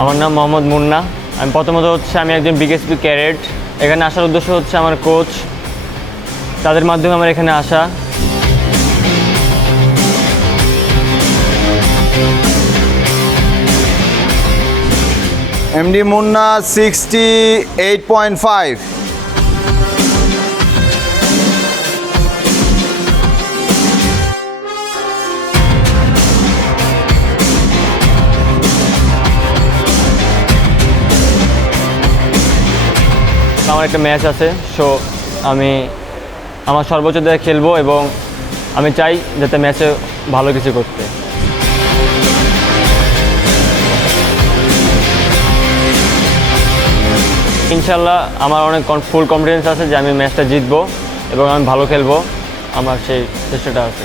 আমার নাম মোহাম্মদ মুন্না। আমি প্রথমত আমি একজন বিকেএসপি ক্যাডেট। এখানে আসার উদ্দেশ্য আমার কোচ, তাদের মাধ্যমে আমার এখানে আসা। এমডি মুন্না 68.5। আমার একটা ম্যাচ আছে, সো আমি আমার সর্বোচ্চ দিয়ে খেলবো এবং আমি চাই যাতে ম্যাচে ভালো কিছু করতে। ইনশাল্লাহ আমার অনেক ফুল কনফিডেন্স আছে যে আমি ম্যাচটা জিতবো এবং আমি ভালো খেলবো। আমার সেই চেষ্টাটা আছে।